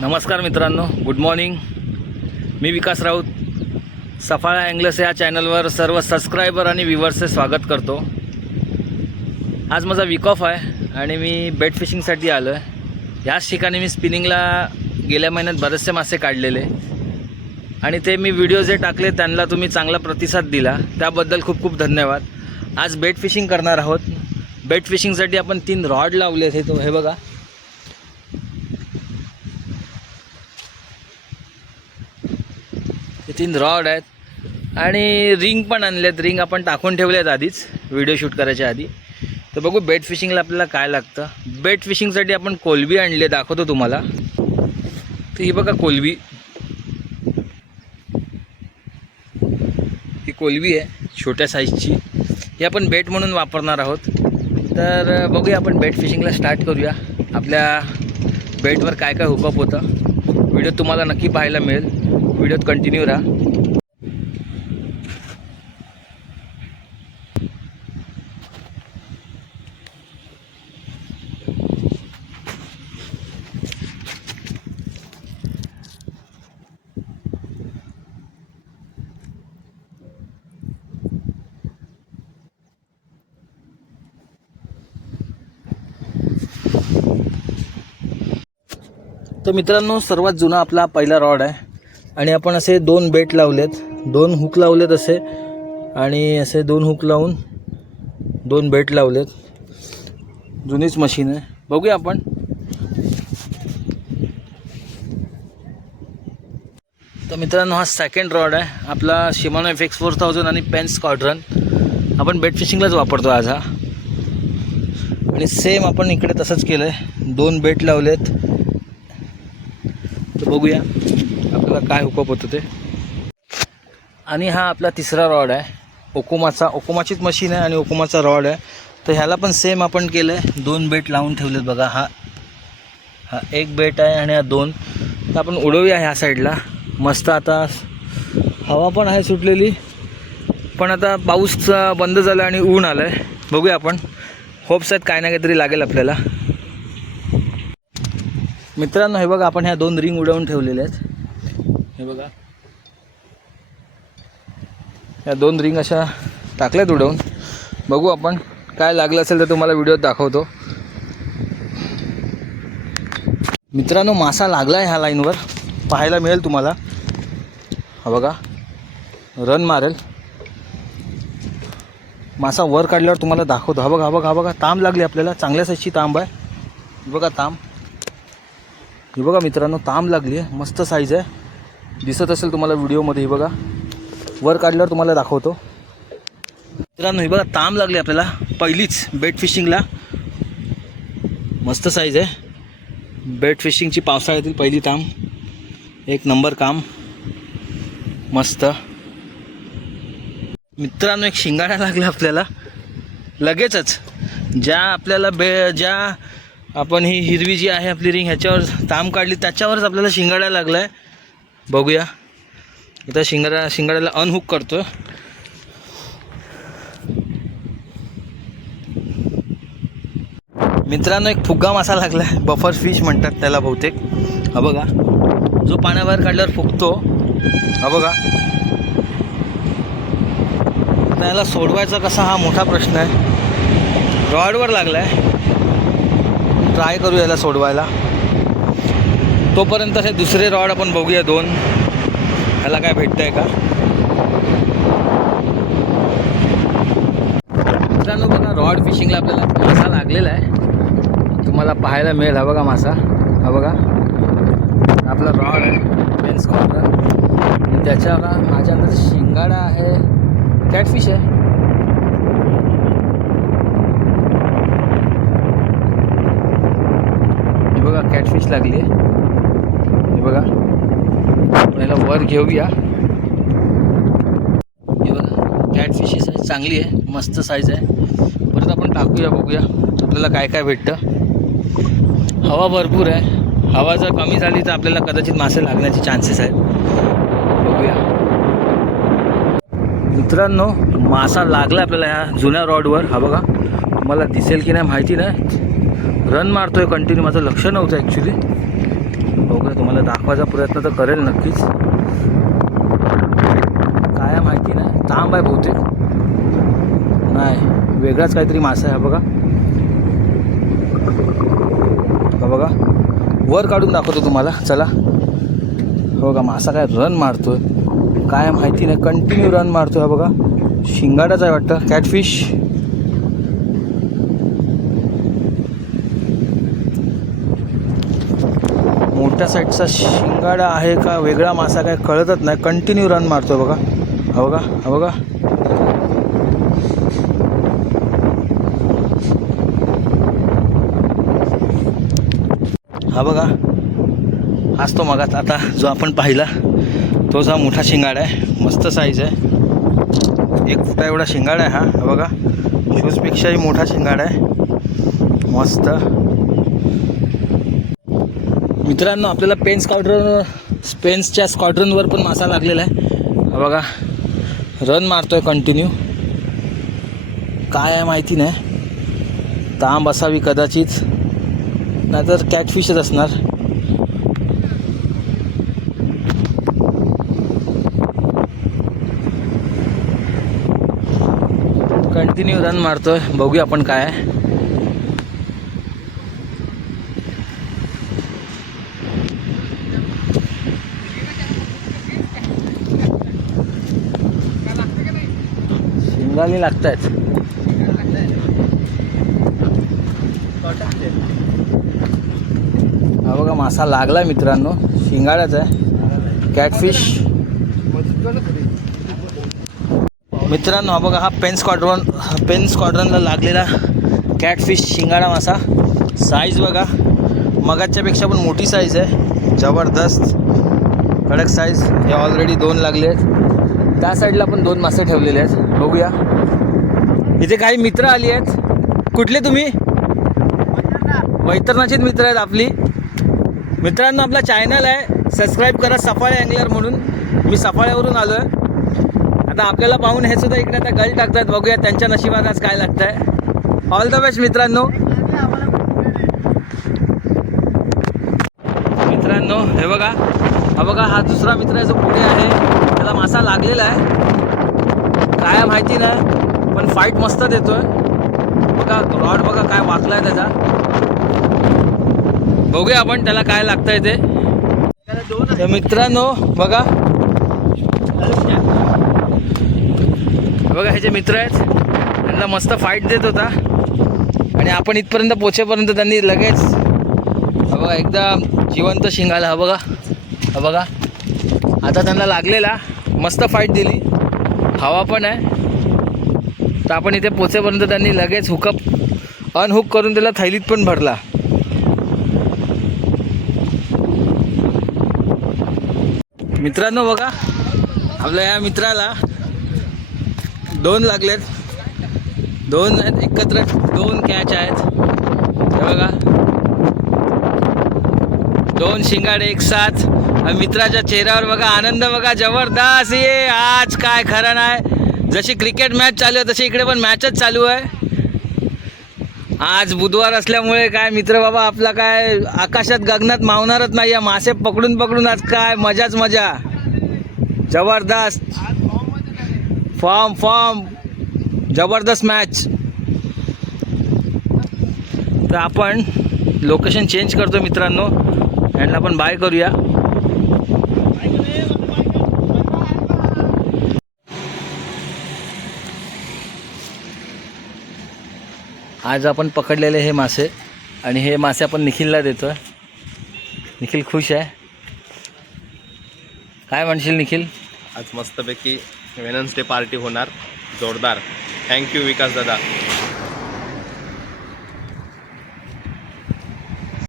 नमस्कार मित्रांनो good morning मी विकास राऊत. सफाळा अँग्लस या चॅनलवर सर्व सबस्क्रायबर आणि व्ह्युअर्सचे स्वागत करतो. आज माझा वीक ऑफ आहे आणि मी बेट फिशिंगसाठी आलो आहे ह्याच ठिकाणी मी स्पिनिंगला गेल्या महिन्यात बरेचसे मासे काढलेले. आणि ते मी व्हिडिओ जे टाकले त्यांना तुम्ही चांगला प्रतिसाद दिला. त्याबद्दल खूप खूप धन्यवाद. आज बेट फिशिंग करणार आहोत. बेट फिशिंगसाठी आपण तीन रॉड लावले आहेत हे तो हे बघा. हे तीन रॉड आहेत. आणि रिंग पण आणल्यात रिंग आपण टाकून ठेवले आहेत आधीच. व्हिडिओ शूट करायच्या आधी. तर बघू बेट फिशिंगला आपल्याला काय लागतं. बेट फिशिंगसाठी आपण कोलबी आणली दाखवतो तुम्हाला. तर ही बघा कोलबी. ही कोलबी आहे छोट्या साईजची ही आपण बेट म्हणून वापरणार आहोत. तर बघूया आपण बेट फिशिंगला स्टार्ट करूया. आपल्या बेटवर काय काय हुकअप होतं. व्हिडिओ तुम्हाला नक्की पाहायला मिळेल. व्हिडिओत कंटिन्यू राहा. तर मित्रांनो सर्वात जुना आपला पहिला रॉड आहे. आणि आपण असे दोन बेट लावलेत. दोन हुक लावलेत असे आणि असे दोन हुक लावून दोन बेट लावलेत. जुनीच मशीन आहे. बघूया आपण. तर मित्रांनो हा सेकंड रॉड आहे. आपला Shimano F X four thousand आणि पेन स्कॉड्रन आपण बेट फिशिंगलाच वापरतो आज हा. आणि सेम आपण इकडे तसंच केलं आहे दोन बेट लावलेत. तर बघूया. आपल्याला काय हुकप होतं ते? आणि हा आपला तिसरा रॉड आहे. ओकोमाचा ओकोमाचीच मशीन आहे आणि ओकोमाचा रॉड आहे. तर ह्याला पण सेम आपण केलं आहे दोन बेट लावून ठेवलेत बघा. हा हा एक बेट आहे आणि हा दोन. तर आपण उडवूया ह्या साईडला मस्त आता हवा पण आहे सुटलेली. पण आता पाऊस बंद झाला आणि ऊन आलं आहे बघूया आपण. होप्स आहेत काय ना काहीतरी लागेल आपल्याला. मित्रांनो हे बघा आपण ह्या दोन रिंग उडवून ठेवलेल्या आहेत. हे बघा. या दोन रिंग अशा टाकल्यात उडवून. बघू आपण काय लागलं असेल तर तुम्हाला व्हिडिओत दाखवतो. मित्रांनो मासा लागला आहे ह्या लाईनवर पाहायला मिळेल तुम्हाला. हा बघा. रन मारेल. मासा वर काढल्यावर तुम्हाला दाखवतो. हा बघा हा बघा हा बघा. तांब लागली आपल्याला. चांगल्या साईजची तांब आहे. बघा तांब. हे बघा मित्रांनो तांब लागली आहे. मस्त साईज आहे. दिसत असेल तुम्हाला व्हिडिओमध्ये ही बघा. वर काढल्यावर तुम्हाला दाखवतो. मित्रांनो ही बघा ताम लागली आपल्याला. पहिलीच बेट फिशिंगला. मस्त साईज आहे. बेट फिशिंगची पावसाळ्यातील पहिली ताम. एक नंबर काम. मस्त. मित्रांनो एक शिंगाडा लागला आपल्याला. लगेचच. ज्या आपल्याला बे ज्या आपण ही हिरवी जी आहे आपली रिंग ह्याच्यावर ताम काढली त्याच्यावरच आपल्याला शिंगाडा लागला आहे बघूया. इथं शिंगाडा शिंगाड्याला अनहुक करतो मित्रांनो एक फुग्गा मासा लागला आहे बफर फिश म्हणतात त्याला बहुतेक. हा बघा. जो पाण्याबाहेर काढल्यावर फुगतो. हा बघा. त्याला याला सोडवायचा कसा हा मोठा प्रश्न आहे. रॉडवर लागला आहे ट्राय करू याला सोडवायला. तोपर्यंत असे दुसरे रॉड आपण बघूया दोन. ह्याला काय भेटतं आहे का? मित्रांनो बघा रॉड फिशिंगला आपल्याला मासा लागलेला आहे. तुम्हाला पाहायला मिळेल हा बघा मासा. हा बघा. आपला रॉड आहे पेन्स कॉर्नर आणि त्याच्यावर माझ्या अंदर शिंगाडा आहे. कॅटफिश आहे. बघा कॅटफिश लागली आहे. हे बघा. आपण याला वर घेऊया. हे बघा कॅटफिश साईज चांगली आहे मस्त साईज आहे. परत आपण टाकूया बघूया आपल्याला काय काय भेटतं. हवा भरपूर आहे. हवा जर कमी झाली तर आपल्याला कदाचित मासे लागण्याचे चान्सेस आहेत. बघूया. मित्रांनो मासा लागला आपल्याला ह्या जुन्या रॉडवर हा बघा मला दिसेल की नाही माहिती नाही. रन मारतोय कंटिन्यू माझं लक्ष नव्हतं ॲक्च्युली बघूया तुम्हाला दाखवायचा प्रयत्न तर करेल नक्कीच. काय माहिती नाही. तांब आहे बहुतेक. नाही वेगळाच काहीतरी मासा आहे बघा. का बघा. वर काढून दाखवतो तुम्हाला. चला. हो बघा मासा काय रन मारतोय. काय माहिती नाही कंटिन्यू रन मारतोय हा बघा. शिंगाडाच आहे वाटतं. कॅटफिश साईडचा शिंगाडा आहे का वेगळा? मासा काय कळतच नाही. कंटिन्यू रन मारतो बघा. हो बघा हो बघा. हा बघा. हाच तो मगात. आता जो आपण पाहिला तोच हा मोठा शिंगाडा आहे मस्त साईज आहे. एक फुटा एवढा शिंगाडा आहे हा. हा बघा. शूजपेक्षाही मोठा शिंगाडा आहे. मस्त. मित्रांनो आपल्याला पेन स्कॉड्रन पेन्सच्या स्कॉड्रनवर पण मासा लागलेला आहे. बघा रन मारतोय कंटिन्यू काय आहे माहिती नाही. तांब असावी कदाचित. नाहीतर कॅटफिशच असणार. कंटिन्यू रन मारतोय. बघूया आपण काय आहे. मुलांनी लागत आहेत हा बघा मासा लागला मित्रांनो. शिंगाड्याचा आहे. कॅटफिश मित्रांनो हा बघा हा पेन स्क्वाड्रॉन हा पेन स्क्वाड्रॉनला लागलेला कॅटफिश शिंगाडा मासा. साईज बघा. मगाच्यापेक्षा पण मोठी साईज आहे. जबरदस्त. कडक साईज हे ऑलरेडी दोन लागले. आहेत त्या साईडला पण दोन मासे ठेवलेले आहेत. बघूया. इथे काही मित्र आली आहेत. कुठले तुम्ही? वैतरणाचेच मित्र आहेत आपली. मित्रांनो आपला चॅनल आहे. सबस्क्राईब करा सफाळे अँगलर म्हणून. मी सफाळ्यावरून आलो आहे आता आपल्याला पाहून हे सुद्धा इकडे आता गल टाकतात. बघूया त्यांच्या नशिबात आज काय लागतं आहे ऑल द बेस्ट मित्रांनो. मित्रांनो हे बघा. हा बघा हा दुसरा मित्र आहे जो पुढे आहे. त्याला मासा लागलेला आहे. काय माहिती नाही पण फाईट मस्त देतोय. बघा रॉड बघा काय वाकलाय त्याचा. बघूया आपण त्याला काय लागतंय ते. तर मित्रांनो बघा. बघा ह्याचे मित्र आहेत त्यांना मस्त फाईट देत होता. आणि आपण इथपर्यंत पोचेपर्यंत त्यांनी लगेच बघा एकदम जिवंत शिंगाला हा बघा. हा बघा. आता त्यांना लागलेला. मस्त फाईट दिली. हवा पण आहे. तर आपण इथे पोचेपर्यंत त्यांनी लगेच हुकअप अनहुक करून त्याला थैलीत पण भरला. मित्रांनो बघा आपल्या या मित्राला दोन लागलेत. दोन आहेत एकत्र दोन कॅच आहेत. हे बघा. दोन शिंगाडे एक साथ मित्राच्या चेहऱ्यावर बघा आनंद बघा जबरदस्त ये. आज काय खरं नाही. जशी क्रिकेट मॅच चालू आहे तशी इकडे पण मॅचच चालू आहे. आज बुधवार असल्यामुळे काय मित्र बाबा आपला काय आकाशात गगनात मावणारच नाही. आहे मासे पकडून पकडून आज काय मजाच मजा. जबरदस्त. Form form. जबरदस्त मॅच तर आपण लोकेशन चेंज करतो मित्रांनो. यांना आपण बाय करूया. आज आपण पकडलेले हे मासे आणि हे मासे आपण निखिलला देतो निखिल खुश आहे. काय म्हणशील निखिल? आज मस्तपैकी वेनन्स डे पार्टी होणार. जोरदार. थँक्यू विकास दादा.